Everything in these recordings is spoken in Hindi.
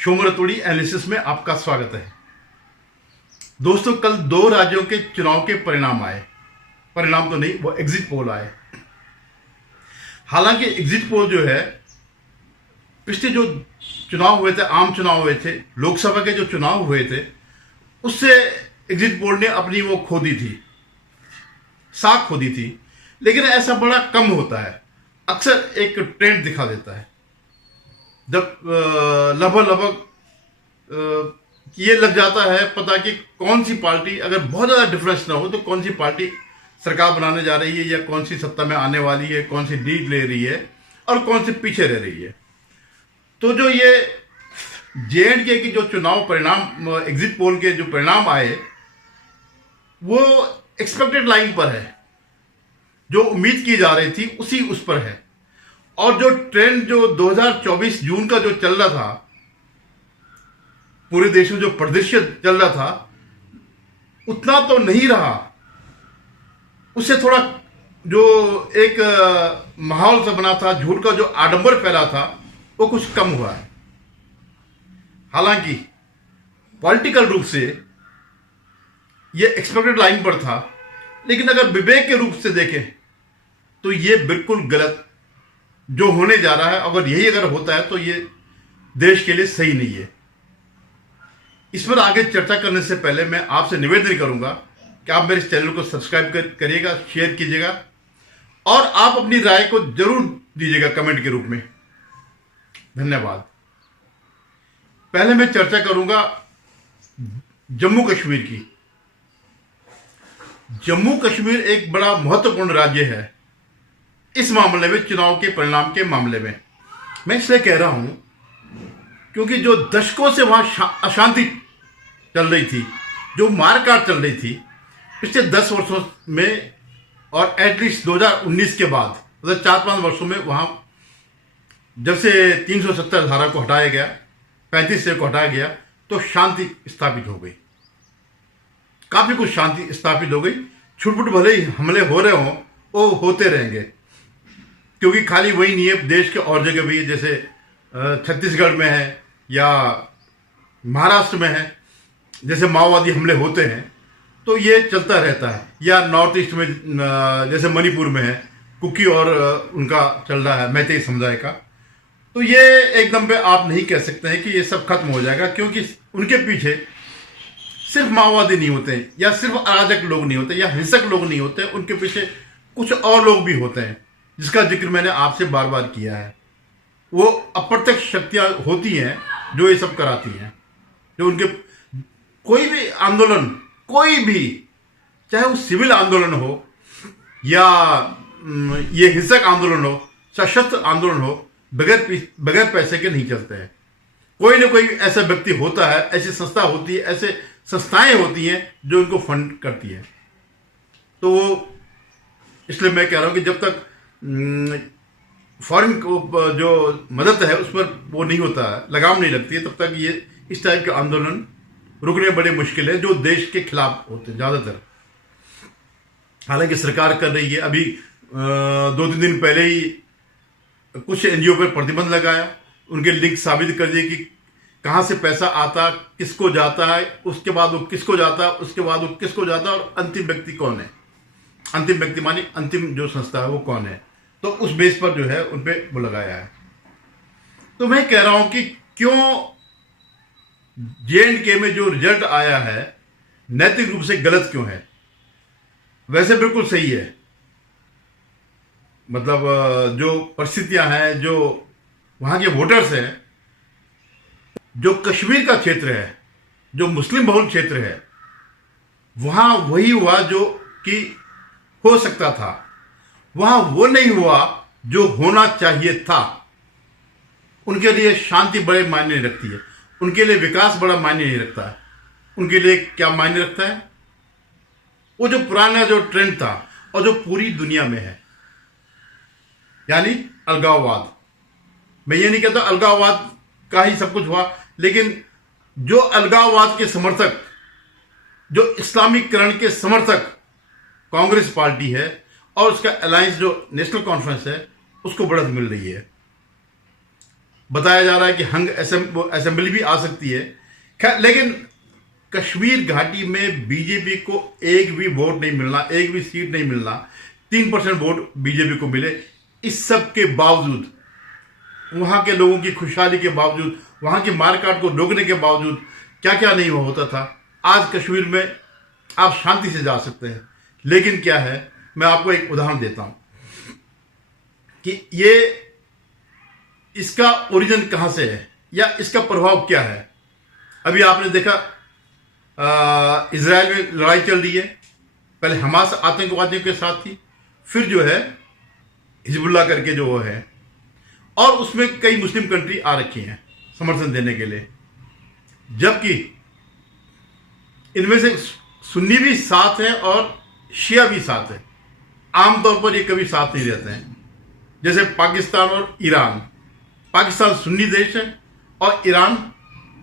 शोमर रतोड़ी एनालिसिस में आपका स्वागत है। दोस्तों, कल 2 राज्यों के चुनाव के परिणाम आए। परिणाम तो नहीं, वो एग्जिट पोल आए। हालांकि एग्जिट पोल जो है, पिछले जो चुनाव हुए थे, आम चुनाव हुए थे, लोकसभा के जो चुनाव हुए थे, उससे एग्जिट पोल ने अपनी वो खो दी थी, साख खो दी थी। लेकिन ऐसा बड़ा कम होता है, अक्सर एक ट्रेंड दिखा देता है। जब लगभग ये लग जाता है पता कि कौन सी पार्टी, अगर बहुत ज़्यादा डिफरेंस ना हो तो कौन सी पार्टी सरकार बनाने जा रही है या कौन सी सत्ता में आने वाली है, कौन सी लीड ले रही है और कौन सी पीछे रह रही है। तो जो ये J&K की जो चुनाव परिणाम, एग्जिट पोल के जो परिणाम आए, वो एक्सपेक्टेड लाइन पर है। जो उम्मीद की जा रही थी उसी उस पर है। और जो ट्रेंड जो 2024 जून का जो चल रहा था, पूरे देश में जो परिदृश्य चल रहा था, उतना तो नहीं रहा। उससे थोड़ा जो एक माहौल सा बना था, झूठ का जो आडंबर फैला था, वो कुछ कम हुआ है। हालांकि पॉलिटिकल रूप से ये एक्सपेक्टेड लाइन पर था, लेकिन अगर विवेक के रूप से देखें तो ये बिल्कुल गलत जो होने जा रहा है। अगर यही अगर होता है तो ये देश के लिए सही नहीं है। इस पर आगे चर्चा करने से पहले मैं आपसे निवेदन करूंगा कि आप मेरे इस चैनल को सब्सक्राइब करिएगा, शेयर कीजिएगा और आप अपनी राय को जरूर दीजिएगा कमेंट के रूप में। धन्यवाद। पहले मैं चर्चा करूंगा जम्मू कश्मीर की। जम्मू कश्मीर एक बड़ा महत्वपूर्ण राज्य है इस मामले में, चुनाव के परिणाम के मामले में। मैं इसलिए कह रहा हूं क्योंकि जो दशकों से वहां अशांति चल रही थी, जो मारकाट चल रही थी पिछले 10 वर्षों में, और एटलीस्ट 2019 के बाद, मतलब 4-5 वर्षों में, वहां जब से 370 धारा को हटाया गया, 35 से को हटाया गया, तो शांति स्थापित हो गई। काफी कुछ शांति स्थापित हो गई। छुटपुट भले ही हमले हो रहे हों, वो होते रहेंगे, क्योंकि खाली वही नहीं है, देश के और जगह भी है, जैसे छत्तीसगढ़ में है या महाराष्ट्र में है, जैसे माओवादी हमले होते हैं, तो ये चलता रहता है। या नॉर्थ ईस्ट में जैसे मणिपुर में है, कुकी और उनका चल रहा है, मैतेई समुदाय का। तो ये एकदम पे आप नहीं कह सकते हैं कि ये सब खत्म हो जाएगा, क्योंकि उनके पीछे सिर्फ माओवादी नहीं होते हैं, या सिर्फ अराजक लोग नहीं होते, या हिंसक लोग नहीं होते, उनके पीछे कुछ और लोग भी होते हैं, जिसका जिक्र मैंने आपसे बार बार किया है। वो अप्रत्यक्ष शक्तियां होती हैं जो ये सब कराती हैं, जो उनके कोई भी आंदोलन, कोई भी, चाहे वो सिविल आंदोलन हो या ये हिंसक आंदोलन हो, सशस्त्र आंदोलन हो, बगैर पैसे के नहीं चलते हैं। कोई ना कोई ऐसा व्यक्ति होता है, ऐसी संस्था होती है, ऐसे संस्थाएं होती हैं जो उनको फंड करती है। तो वो, इसलिए मैं कह रहा हूं कि जब तक फॉरेन जो मदद है उस पर वो नहीं होता है, लगाम नहीं लगती है, तब तक ये इस टाइप के आंदोलन रुकने बड़े मुश्किल है, जो देश के खिलाफ होते हैं ज़्यादातर। हालांकि सरकार कर रही है। अभी 2-3 दिन पहले ही कुछ एनजीओ पर प्रतिबंध लगाया, उनके लिंक साबित कर दिए कि कहाँ से पैसा आता, किसको जाता है, उसके बाद वो किसको जाता है, उसके बाद वो किसको जाता है, और अंतिम व्यक्ति कौन है। अंतिम व्यक्ति मानी अंतिम जो संस्था है वो कौन है। तो उस बेस पर जो है उन पे वो लगाया है। तो मैं कह रहा हूं कि क्यों J&K में जो रिजल्ट आया है नैतिक रूप से गलत क्यों है। वैसे बिल्कुल सही है, मतलब जो परिस्थितियां हैं, जो वहां के वोटर्स हैं, जो कश्मीर का क्षेत्र है, जो मुस्लिम बहुल क्षेत्र है, वहां वही हुआ जो कि हो सकता था। वहां वो नहीं हुआ जो होना चाहिए था। उनके लिए शांति बड़े मायने नहीं रखती है, उनके लिए विकास बड़ा मायने नहीं रखता है। उनके लिए क्या मायने रखता है? वो जो पुराना जो ट्रेंड था और जो पूरी दुनिया में है, यानी अलगाववाद। मैं ये नहीं कहता अलगाववाद का ही सब कुछ हुआ, लेकिन जो अलगाववाद के समर्थक, जो इस्लामीकरण के समर्थक कांग्रेस पार्टी है और उसका अलायंस जो नेशनल कॉन्फ्रेंस है, उसको बढ़त मिल रही है। बताया जा रहा है कि हंग असेंबली भी आ सकती है। खैर, लेकिन कश्मीर घाटी में बीजेपी को एक भी वोट नहीं मिलना, एक भी सीट नहीं मिलना, 3% वोट बीजेपी को मिले, इस सब के बावजूद, वहां के लोगों की खुशहाली के बावजूद, वहां की मारकाट को रोकने के बावजूद क्या क्या नहीं हुआ होता था। आज कश्मीर में आप शांति से जा सकते हैं। लेकिन क्या है, मैं आपको एक उदाहरण देता हूं कि ये इसका ओरिजिन कहां से है या इसका प्रभाव क्या है। अभी आपने देखा इजराइल में लड़ाई चल रही है। पहले हमास आतंकवादियों के साथ थी, फिर जो है हिजबुल्लाह करके जो वो है, और उसमें कई मुस्लिम कंट्री आ रखी हैं समर्थन देने के लिए, जबकि इनमें से सुन्नी भी साथ है और शिया भी साथ है। आमतौर पर ये कभी साथ नहीं रहते हैं। जैसे पाकिस्तान और ईरान, पाकिस्तान सुन्नी देश है और ईरान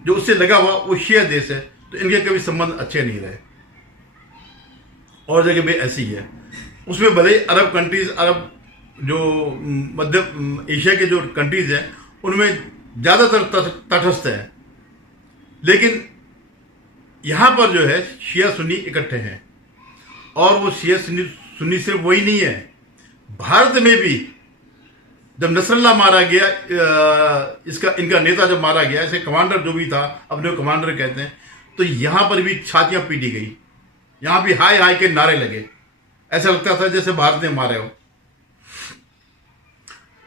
जो उससे लगा हुआ वो शिया देश है, तो इनके कभी संबंध अच्छे नहीं रहे। और जगह भी ऐसी ही है, उसमें भले ही अरब कंट्रीज, अरब जो मध्य एशिया के जो कंट्रीज हैं उनमें ज़्यादातर तटस्थ है, लेकिन यहाँ पर जो है शिया सुन्नी इकट्ठे हैं। और वो शिया सुन्नी सिर्फ वही नहीं है, भारत में भी जब नसरल्ला मारा गया, इनका नेता जब मारा गया, ऐसे कमांडर जो भी था, अपने कमांडर कहते हैं, तो यहाँ पर भी छातियाँ पीटी गई, यहाँ भी हाय हाय के नारे लगे, ऐसा लगता था जैसे भारत ने मारे हो।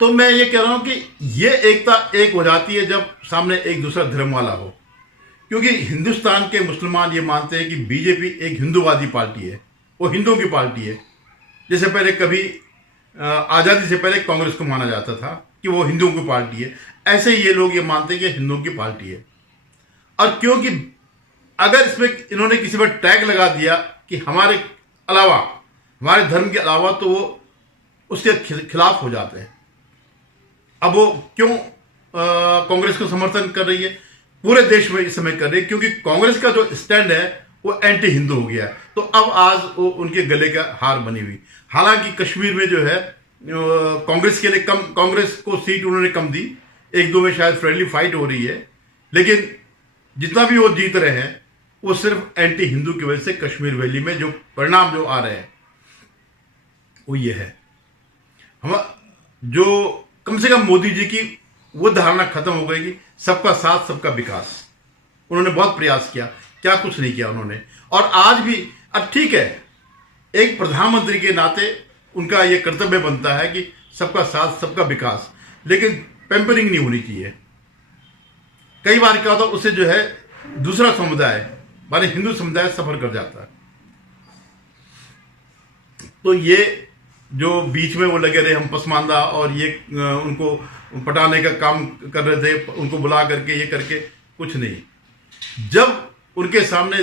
तो मैं ये कह रहा हूं कि ये एकता एक हो जाती है जब सामने एक दूसरा धर्म वाला हो, क्योंकि हिंदुस्तान के मुसलमान ये मानते हैं कि बीजेपी एक हिंदूवादी पार्टी है, वो हिंदुओं की पार्टी है। जैसे पहले कभी आज़ादी से पहले कांग्रेस को माना जाता था कि वो हिंदुओं की पार्टी है, ऐसे ही ये लोग ये मानते हैं कि हिंदुओं की पार्टी है। और क्योंकि अगर इसमें इन्होंने किसी पर टैग लगा दिया कि हमारे अलावा, हमारे धर्म के अलावा, तो वो उसके खिलाफ हो जाते हैं। अब वो क्यों कांग्रेस को समर्थन कर रही है, पूरे देश में इस समय कर रही है, क्योंकि कांग्रेस का जो स्टैंड है वो एंटी हिंदू हो गया है। तो अब आज वो उनके गले का हार बनी हुई। हालांकि कश्मीर में जो है कांग्रेस के लिए कम, कांग्रेस को सीट उन्होंने कम दी, एक दो में शायद फ्रेंडली फाइट हो रही है, लेकिन जितना भी वो जीत रहे हैं वो सिर्फ एंटी हिंदू की वजह से कश्मीर वैली में जो परिणाम जो आ रहे हैं वो ये है। हम जो कम से कम मोदी जी की वो धारणा खत्म हो गई कि सबका साथ सबका विकास, उन्होंने बहुत प्रयास किया, क्या कुछ नहीं किया उन्होंने। और आज भी, अब ठीक है, एक प्रधानमंत्री के नाते उनका ये कर्तव्य बनता है कि सबका साथ सबका विकास, लेकिन पैम्परिंग नहीं होनी चाहिए। कई बार क्या होता है, उससे जो है दूसरा समुदाय, माने हिंदू समुदाय सफर कर जाता है। तो ये जो बीच में वो लगे रहे हम पसमानदा और ये उनको पटाने का काम कर रहे थे, उनको बुला करके ये करके कुछ नहीं। जब उनके सामने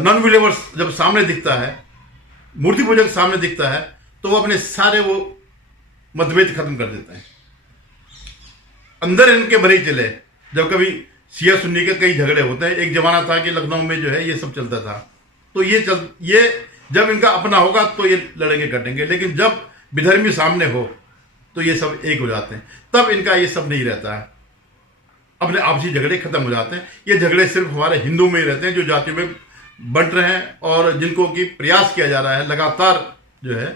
नॉन बिलीवर्स जब सामने दिखता है, मूर्ति पूजक सामने दिखता है, तो वो अपने सारे वो मतभेद खत्म कर देते हैं। अंदर इनके भले ही चले, जब कभी शिया सुन्नी के कई झगड़े होते हैं, एक जमाना था कि लखनऊ में जो है ये सब चलता था, तो ये जब इनका अपना होगा तो ये लड़ेंगे कटेंगे, लेकिन जब विधर्मी सामने हो तो ये सब एक हो जाते हैं। तब इनका ये सब नहीं रहता है, अपने आपसी झगड़े खत्म हो जाते हैं। ये झगड़े सिर्फ हमारे हिंदू में ही रहते हैं जो जातियों में बंट रहे हैं और जिनको कि प्रयास किया जा रहा है लगातार जो है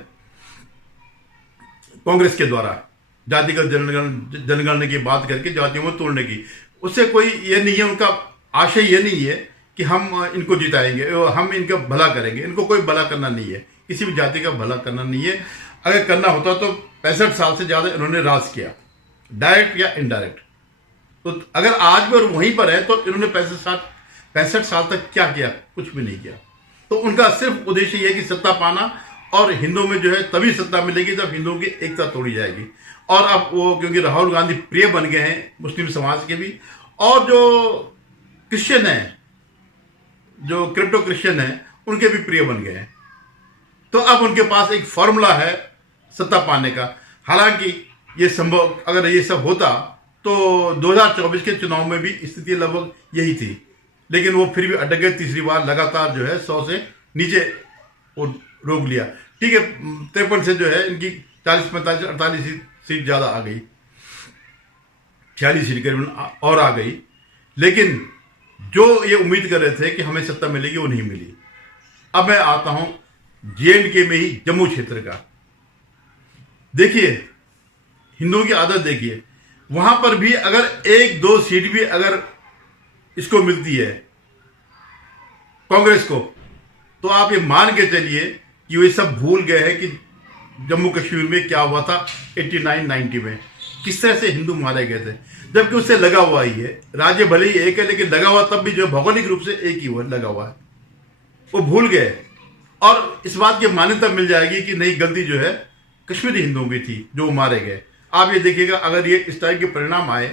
कांग्रेस के द्वारा जातिगत जनगणना की बात करके जातियों में तोड़ने की। उससे कोई ये नहीं है, उनका आशय ये नहीं है कि हम इनको जिताएंगे, हम इनका भला करेंगे। इनको कोई भला करना नहीं है, किसी भी जाति का भला करना नहीं है। अगर करना होता तो 65 साल से ज़्यादा इन्होंने राज किया, डायरेक्ट या इनडायरेक्ट। तो अगर आज भी और वहीं पर है तो इन्होंने 65 साल तक क्या किया? कुछ भी नहीं किया। तो उनका सिर्फ उद्देश्य ये है कि सत्ता पाना, और हिंदुओं में जो है तभी सत्ता मिलेगी जब हिंदुओं की एकता तोड़ी जाएगी। और अब वो क्योंकि राहुल गांधी प्रिय बन गए हैं मुस्लिम समाज के भी, और जो क्रिश्चियन हैं, जो क्रिप्टो क्रिश्चियन हैं, उनके भी प्रिय बन गए हैं। तो अब उनके पास एक फॉर्मूला है सत्ता पाने का। हालांकि ये संभव, अगर ये सब होता तो 2024 के चुनाव में भी स्थिति लगभग यही थी, लेकिन वो फिर भी अटक गए। तीसरी बार लगातार जो है 100 से नीचे वो रोक लिया। ठीक है, 53 से जो है इनकी 40, 45, 48 सीट ज़्यादा आ गई। 46 सीट करीबन और आ गई। लेकिन जो ये उम्मीद कर रहे थे कि हमें सत्ता मिलेगी वो नहीं मिली। अब मैं आता हूं JNK में ही जम्मू क्षेत्र का। देखिए हिंदुओं की आदत देखिए, वहां पर भी अगर एक दो सीट भी अगर इसको मिलती है कांग्रेस को, तो आप ये मान के चलिए कि वे सब भूल गए हैं कि जम्मू कश्मीर में क्या हुआ था 89-90 में, किस तरह से हिंदू मारे गए थे। जबकि उससे लगा हुआ ही है, राज्य भले ही एक है लेकिन लगा हुआ तब भी जो भौगोलिक रूप से एक ही हुआ लगा हुआ है, वो भूल गए। और इस बात की मान्यता मिल जाएगी कि नहीं, गलती जो है कश्मीरी हिंदुओं की थी जो मारे गए। आप ये देखिएगा अगर ये इस टाइप के परिणाम आए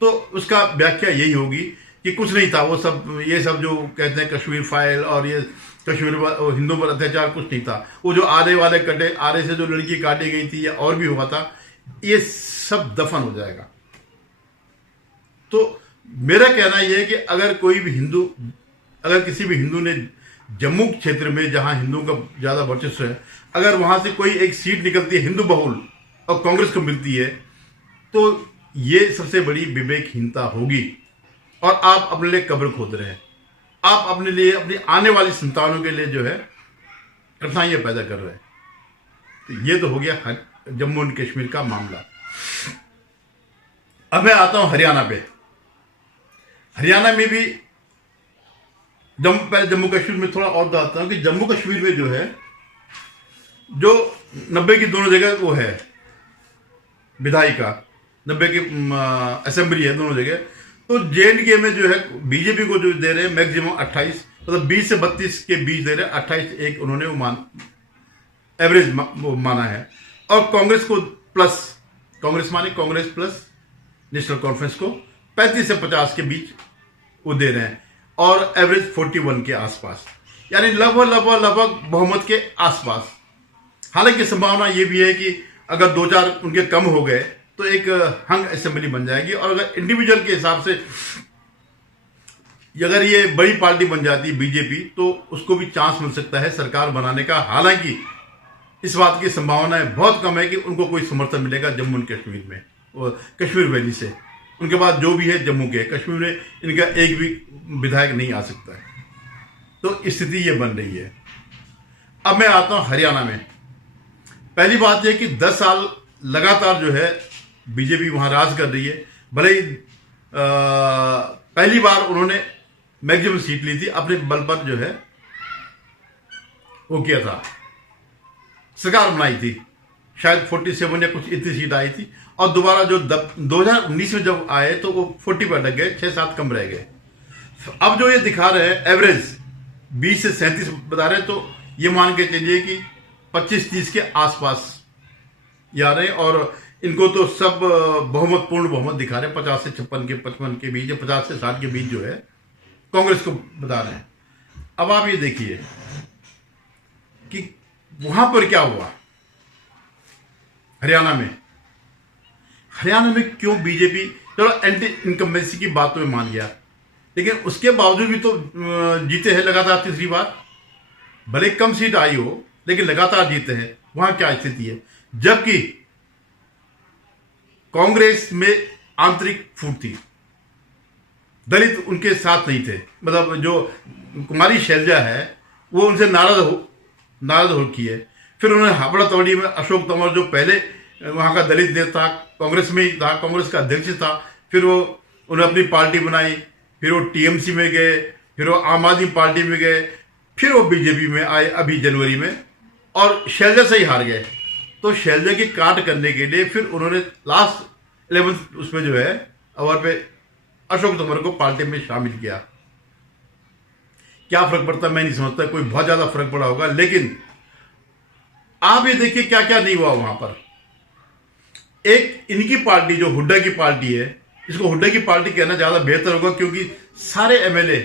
तो उसका व्याख्या यही होगी कि कुछ नहीं था, वो सब ये सब जो कहते हैं कश्मीर फाइल और ये कश्मीर हिंदुओं पर अत्याचार, कुछ नहीं था। वो जो आरे वाले कटे, आरे से जो लड़की काटी गई थी या और भी हुआ था, ये सब दफन हो जाएगा। तो मेरा कहना यह है कि अगर कोई भी हिंदू, अगर किसी भी हिंदू ने जम्मू क्षेत्र में जहां हिंदुओं का ज्यादा वर्चस्व है, अगर वहां से कोई एक सीट निकलती है हिंदू बहुल और कांग्रेस को मिलती है, तो ये सबसे बड़ी विवेकहीनता होगी। और आप अपने लिए कब्र खोद रहे हैं, आप अपने लिए, अपनी आने वाली संतानों के लिए जो है कठिनाइयां पैदा कर रहे हैं। तो ये तो हो गया जम्मू एंड कश्मीर का मामला। अब मैं आता हूं हरियाणा पे। हरियाणा में भी पहले जम्मू कश्मीर में थोड़ा और बताता हूं कि जम्मू कश्मीर में जो है, जो 90 की दोनों जगह वो है विधायिका, 90 की असेंबली है दोनों जगह। तो JNK में जो है बीजेपी को जो दे रहे हैं मैक्सिमम 28, मतलब 20 से 32 के बीच दे रहे हैं। 28 एक उन्होंने एवरेज माना है। और कांग्रेस को plus, Congress plus national conference को 35 से 50 के बीच वो दे रहे हैं, और एवरेज 41 के आसपास, यानी लगभग बहुमत के आसपास। हालांकि संभावना ये भी है कि अगर 2-4 उनके कम हो गए तो एक हंग असेंबली बन जाएगी। और अगर इंडिविजुअल के हिसाब से अगर ये बड़ी पार्टी बन जाती है बीजेपी, तो उसको भी चांस मिल सकता है सरकार बनाने का। हालांकि इस बात की संभावना बहुत कम है कि उनको कोई समर्थन मिलेगा जम्मू एंड कश्मीर में, और कश्मीर वैली से। उनके पास जो भी है जम्मू के, कश्मीर में इनका एक भी विधायक नहीं आ सकता है। तो स्थिति ये बन रही है। अब मैं आता हूं हरियाणा में। पहली बात यह कि 10 साल लगातार जो है बीजेपी वहां राज कर रही है। भले ही पहली बार उन्होंने मैक्सिमम सीट ली थी, अपने बल पर जो है वो किया था, सरकार बनाई थी, शायद 47 या कुछ इतनी सीट आई थी। और दोबारा जो 2019 में जब आए तो वो 40 पर लग गए, 6-7 कम रह गए। अब जो ये दिखा रहे हैं एवरेज 20 से 37 बता रहे हैं, तो ये मान के चलिए कि 25-30 के आसपास ये आ रहे हैं। और इनको तो सब बहुमत, पूर्ण बहुमत दिखा रहे हैं, 50 से 56 के, 55 के बीच, 50 से 60 के बीच जो है कांग्रेस को बता रहे हैं। अब आप ये देखिए कि वहां पर क्या हुआ हरियाणा में। हरियाणा में क्यों बीजेपी, चलो एंटी इनकम्बेंसी की बात तो मैं मान गया, लेकिन उसके बावजूद भी तो जीते हैं लगातार 3री बार। भले कम सीट आई हो लेकिन लगातार जीते हैं। वहां क्या स्थिति है, जबकि कांग्रेस में आंतरिक फूट थी, दलित उनके साथ नहीं थे। मतलब जो कुमारी शैलजा है वो उनसे नाराज हो की है। फिर उन्होंने हावड़ा तोड़ी में अशोक तंवर, जो पहले वहाँ का दलित नेता कांग्रेस में ही था, कांग्रेस का अध्यक्ष था, फिर वो उन्होंने अपनी पार्टी बनाई, फिर वो TMC में गए, फिर वो आम आदमी पार्टी में गए, फिर वो बीजेपी में आए अभी जनवरी में, और शैलजा से ही हार गए। तो शैलजा की काट करने के लिए फिर उन्होंने लास्ट 11th उसमें जो है अवर पे अशोक तंवर को पार्टी में शामिल किया। क्या फर्क पड़ता मैं नहीं समझता, कोई बहुत ज्यादा फर्क पड़ा होगा। लेकिन आप ये देखिए क्या क्या नहीं हुआ वहां पर। एक इनकी पार्टी जो हुड्डा की पार्टी है, इसको हुड्डा की पार्टी कहना ज्यादा बेहतर होगा, क्योंकि सारे MLA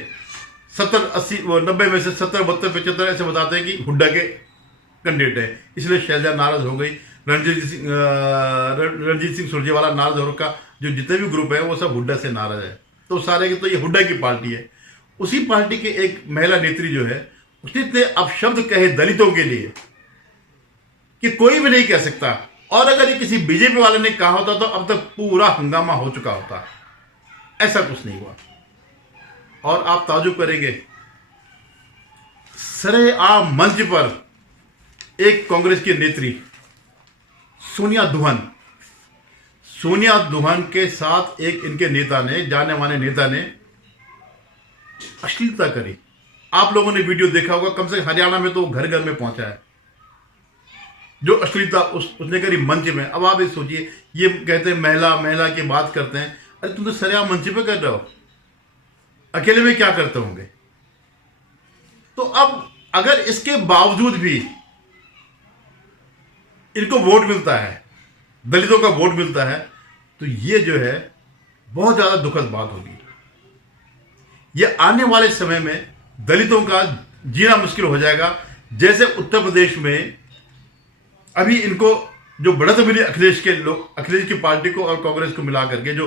70-80-90 में से 70-72-75 ऐसे बताते हैं कि हुड्डा के कैंडिडेट है। इसलिए शैलजा नाराज हो गई, रणजीत सिंह सुरजेवाला नाराज हो रखा, जो जितने भी ग्रुप है वो सब हुड्डा से नाराज है। तो सारे के तो ये हुड्डा की पार्टी है। उसी पार्टी के एक महिला नेत्री जो है, उसने इतने अपशब्द कहे दलितों के लिए कि कोई भी नहीं कह सकता। और अगर ये किसी बीजेपी वाले ने कहा होता तो अब तक पूरा हंगामा हो चुका होता। ऐसा कुछ नहीं हुआ। और आप ताजुब करेंगे, सरेआम मंच पर एक कांग्रेस की नेत्री सोनिया दुहान के साथ एक इनके नेता ने, जाने माने नेता ने अश्लीलता करी। आप लोगों ने वीडियो देखा होगा, कम से कम हरियाणा में तो घर घर में पहुंचा है जो अश्लीलता उसने करी मंच में। अब आप ये सोचिए, ये कहते हैं महिला की बात करते हैं, अरे तुम तो सरेआम मंच पे कर रहे हो, अकेले में क्या करते होंगे। तो अब अगर इसके बावजूद भी इनको वोट मिलता है, दलितों का वोट मिलता है, तो ये जो है बहुत ज्यादा दुखद बात होगी। ये आने वाले समय में दलितों का जीना मुश्किल हो जाएगा। जैसे उत्तर प्रदेश में अभी इनको जो बढ़त मिली अखिलेश की पार्टी को और कांग्रेस को मिला करके, जो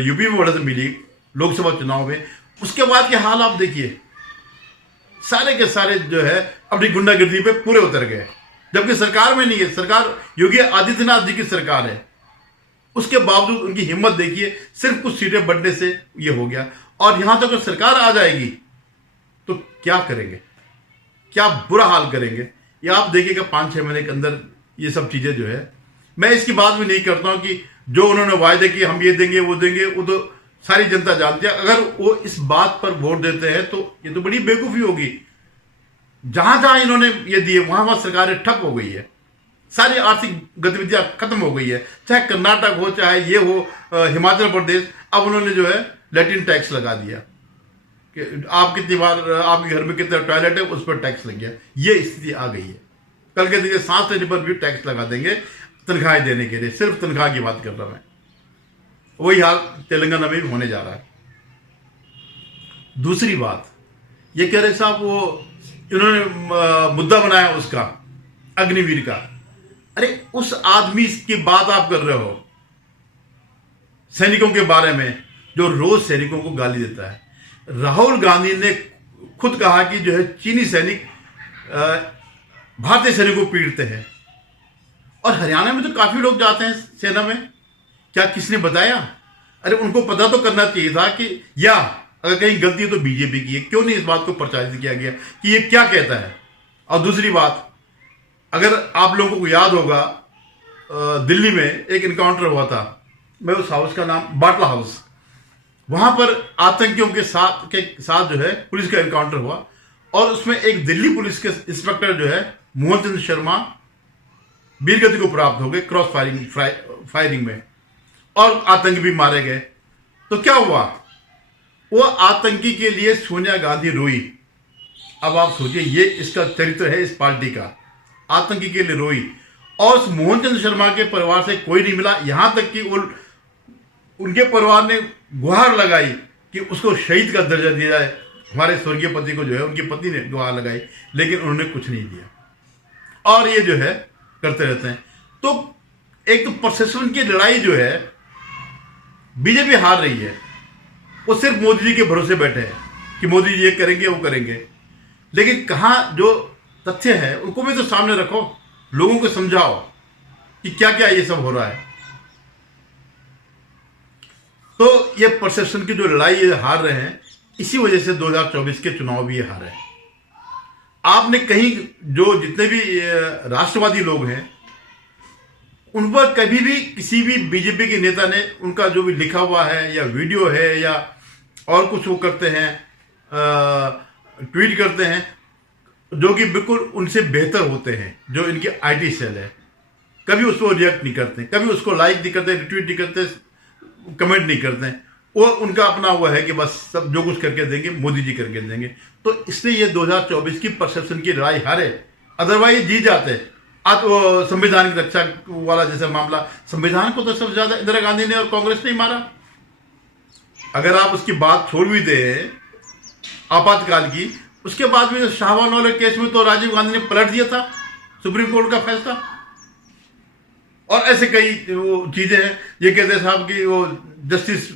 यूपी में बढ़त मिली लोकसभा चुनाव में, उसके बाद के हाल आप देखिए, सारे के सारे जो है अपनी गुंडागर्दी पे पूरे उतर गए। जबकि सरकार में नहीं है, सरकार योगी आदित्यनाथ जी की सरकार है, उसके बावजूद उनकी हिम्मत देखिए, सिर्फ कुछ सीटें बढ़ने से ये हो गया। और यहां तक अगर सरकार आ जाएगी तो क्या करेंगे, क्या बुरा हाल करेंगे, ये आप देखिएगा 5-6 महीने के अंदर ये सब चीजें जो है। मैं इसकी बात भी नहीं करता हूं कि जो उन्होंने वायदे किए हम ये देंगे वो देंगे, वो तो सारी जनता जानती है। अगर वो इस बात पर वोट देते हैं तो ये तो बड़ी बेवकूफी होगी। जहां जहां इन्होंने ये दिए वहां वहां सरकारें ठप हो गई है, सारी आर्थिक गतिविधियां खत्म हो गई है, चाहे कर्नाटक हो चाहे ये हो हिमाचल प्रदेश। अब उन्होंने जो है लैट्रिन टैक्स लगा दिया कि आप कितनी बार आपके घर में कितना टॉयलेट है उस पर टैक्स लग गया। ये स्थिति आ गई है। कल के दिन सांस लेने पर भी टैक्स लगा देंगे तनख्वाहें देने के लिए, सिर्फ तनख्वाह की बात कर रहा मैं। वही हाल तेलंगाना में भी होने जा रहा है। दूसरी बात ये कह रहे साहब, वो इन्होंने मुद्दा बनाया उसका अग्निवीर का। अरे उस आदमी की बात आप कर रहे हो, सैनिकों के बारे में जो रोज सैनिकों को गाली देता है। राहुल गांधी ने खुद कहा कि जो है चीनी सैनिक भारतीय सैनिकों को पीटते हैं, और हरियाणा में तो काफी लोग जाते हैं सेना में। क्या किसने बताया? अरे उनको पता तो करना चाहिए था कि या अगर कहीं गलती है तो बीजेपी की है, क्यों नहीं इस बात को प्रचारित किया गया कि ये क्या कहता है। और दूसरी बात, अगर आप लोगों को याद होगा दिल्ली में एक इनकाउंटर हुआ था, मैं उस हाउस का नाम बाटला हाउस, वहां पर आतंकियों के साथ जो है पुलिस का इनकाउंटर हुआ, और उसमें एक दिल्ली पुलिस के इंस्पेक्टर जो है मोहन चंद्र शर्मा वीरगति को प्राप्त हो गए क्रॉस फायरिंग में, और आतंकी भी मारे गए। तो क्या हुआ, वो आतंकी के लिए सोनिया गांधी रोई। अब आप सोचिए, ये इसका चरित्र है इस पार्टी का, आतंकी के लिए रोई। और उस मोहन चंद्र शर्मा के परिवार से कोई नहीं मिला, यहां तक कि उनके परिवार ने गुहार लगाई कि उसको शहीद का दर्जा दिया जाए, हमारे स्वर्गीय पति को जो है उनकी पत्नी ने गुहार लगाई, लेकिन उन्होंने कुछ नहीं दिया। और ये जो है करते रहते हैं। तो एक तो परसेप्शन की लड़ाई जो है बीजेपी हार रही है, वो सिर्फ मोदी जी के भरोसे बैठे हैं कि मोदी जी ये करेंगे वो करेंगे, लेकिन कहां जो तथ्य है उनको भी तो सामने रखो, लोगों को समझाओ कि क्या क्या ये सब हो रहा है। तो ये परसेप्शन की जो लड़ाई ये हार रहे हैं, इसी वजह से 2024 के चुनाव भी ये हारे हैं। आपने कहीं जो जितने भी राष्ट्रवादी लोग हैं उन पर कभी भी किसी भी बीजेपी के नेता ने उनका जो भी लिखा हुआ है या वीडियो है या और कुछ वो करते हैं, ट्वीट करते हैं जो कि बिल्कुल उनसे बेहतर होते हैं, जो इनके आईटी सेल है, कभी उसको रिएक्ट नहीं करते, कभी उसको लाइक नहीं करते, रिट्वीट नहीं करते, कमेंट नहीं करते हैं। वो उनका अपना हुआ है कि बस सब जो कुछ करके देंगे मोदी जी करके देंगे। तो इसलिए ये 2024 की परसेप्शन की लड़ाई हारे, अदरवाइज जीत जाते। आज वो संविधान की रक्षा वाला जैसा मामला, संविधान को तो सबसे ज्यादा इंदिरा गांधी ने और कांग्रेस ने ही मारा। अगर आप उसकी बात छोड़ भी दे आपातकाल की, उसके बाद भी शाहबान वाले केस में तो राजीव गांधी ने पलट दिया था सुप्रीम कोर्ट का फैसला। और ऐसे कई वो चीजें हैं। ये कहते साहब कि वो जस्टिस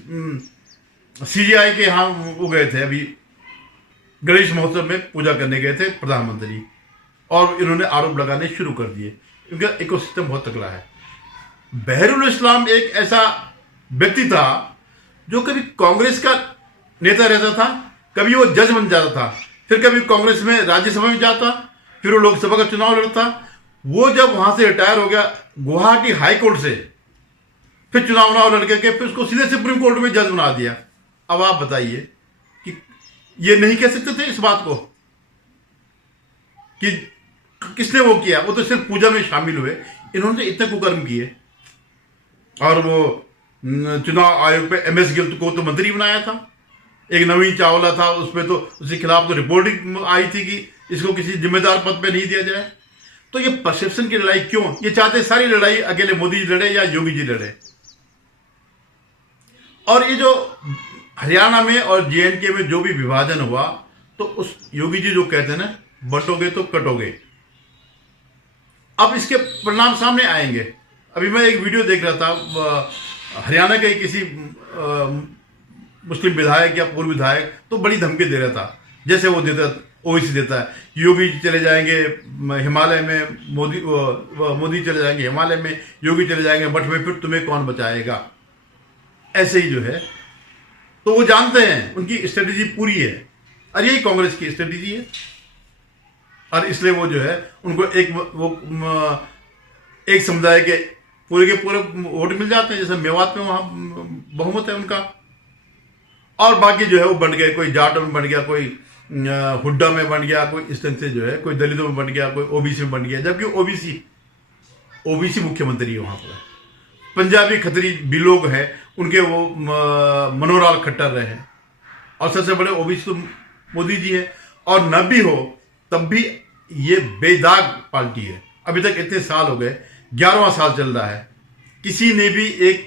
सीजीआई के यहाँ वो गए थे, अभी गणेश महोत्सव में पूजा करने गए थे प्रधानमंत्री, और इन्होंने आरोप लगाने शुरू कर दिए, क्योंकि इकोसिस्टम बहुत तगड़ा है। बहरुल इस्लाम एक ऐसा व्यक्ति था जो कभी कांग्रेस का नेता रहता था, कभी वो जज बन जाता था, फिर कभी कांग्रेस में राज्यसभा में जाता, फिर वो लोकसभा का चुनाव लड़ता। वो जब वहां से रिटायर हो गया गुवाहाटी हाई कोर्ट से, फिर चुनाव लड़के के फिर उसको सीधे सुप्रीम कोर्ट में जज बना दिया। अब आप बताइए कि ये नहीं कह सकते थे इस बात को कि किसने वो किया? वो तो सिर्फ पूजा में शामिल हुए, इन्होंने इतने कुकर्म किए। और वो चुनाव आयोग पे MS गिल को तो मंत्री बनाया था, एक नवीन चावला था, उस पर तो उसके खिलाफ तो रिपोर्टिंग आई थी कि इसको किसी जिम्मेदार पद पे नहीं दिया जाए। तो ये परसेप्शन की लड़ाई क्यों? ये चाहते सारी लड़ाई अकेले मोदी जी लड़े या योगी जी लड़े। और ये जो हरियाणा में और JNK में जो भी विभाजन हुआ, तो उस योगी जी जो कहते हैं ना, बंटोगे तो कटोगे। अब इसके परिणाम सामने आएंगे। अभी मैं एक वीडियो देख रहा था, हरियाणा के किसी मुस्लिम विधायक या पूर्व विधायक तो बड़ी धमकी दे रहा था, जैसे वो देता OBC देता है, योगी चले जाएंगे हिमालय में, मोदी चले जाएंगे हिमालय में, योगी चले जाएंगे मठ में, फिर तुम्हें कौन बचाएगा। ऐसे ही जो है, तो वो जानते हैं उनकी स्ट्रेटेजी पूरी है, और यही कांग्रेस की स्ट्रेटेजी है। और इसलिए वो जो है उनको एक समुदाय के पूरे वोट मिल जाते हैं, जैसे मेवात में वहां बहुमत है उनका। और बाकी जो है वो बन गए, कोई जाट में बन गया, कोई हुड्डा में बन गया, कोई इस तरह से जो है, कोई दलितों में बन गया, कोई OBC में बन गया, जबकि OBC मुख्यमंत्री है वहां पर। पंजाबी खत्री भी लोग हैं, उनके वो मनोहरलाल खट्टर रहे हैं, और सबसे बड़े OBC तो मोदी जी है। और न भी हो तब भी ये बेदाग पार्टी है। अभी तक इतने साल हो गए, 11वां साल चल रहा है, किसी ने भी एक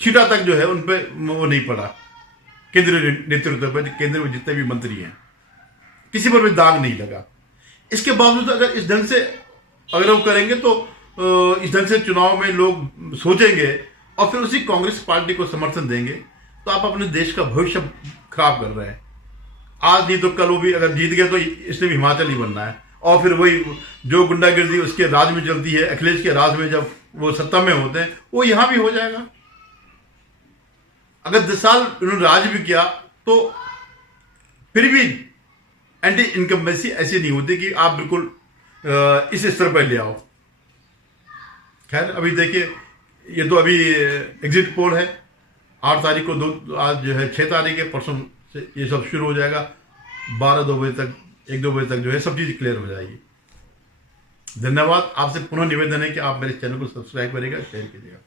छीटा तक जो है उन पर वो नहीं पड़ा। केंद्रीय नेतृत्व पर, केंद्र में जितने भी मंत्री हैं, किसी पर भी दाग नहीं लगा। इसके बावजूद अगर इस ढंग से अगर वो करेंगे तो इस ढंग से चुनाव में लोग सोचेंगे और फिर उसी कांग्रेस पार्टी को समर्थन देंगे, तो आप अपने देश का भविष्य खराब कर रहे हैं। आज नहीं तो कल वो भी अगर जीत गया तो इसने भी हिमाचल ही बनना है, और फिर वही जो गुंडागिर्दी उसके राज में चलती है, अखिलेश के राज में जब वो सत्ता में होते हैं, वो यहां भी हो जाएगा। अगर 10 साल उन्होंने राज भी किया तो फिर भी एंटी इनकम्बेंसी ऐसी नहीं होती कि आप बिल्कुल इस स्तर पर ले आओ। खैर, अभी देखिए, ये तो अभी एग्जिट पोल है, 8 तारीख को, आज जो है 6 तारीख है, परसों से ये सब शुरू हो जाएगा। 12-2 बजे तक, 1-2 बजे तक जो है सब चीज़ क्लियर हो जाएगी। धन्यवाद। आपसे पुनः निवेदन है कि आप मेरे चैनल को सब्सक्राइब करिएगा, शेयर कीजिएगा।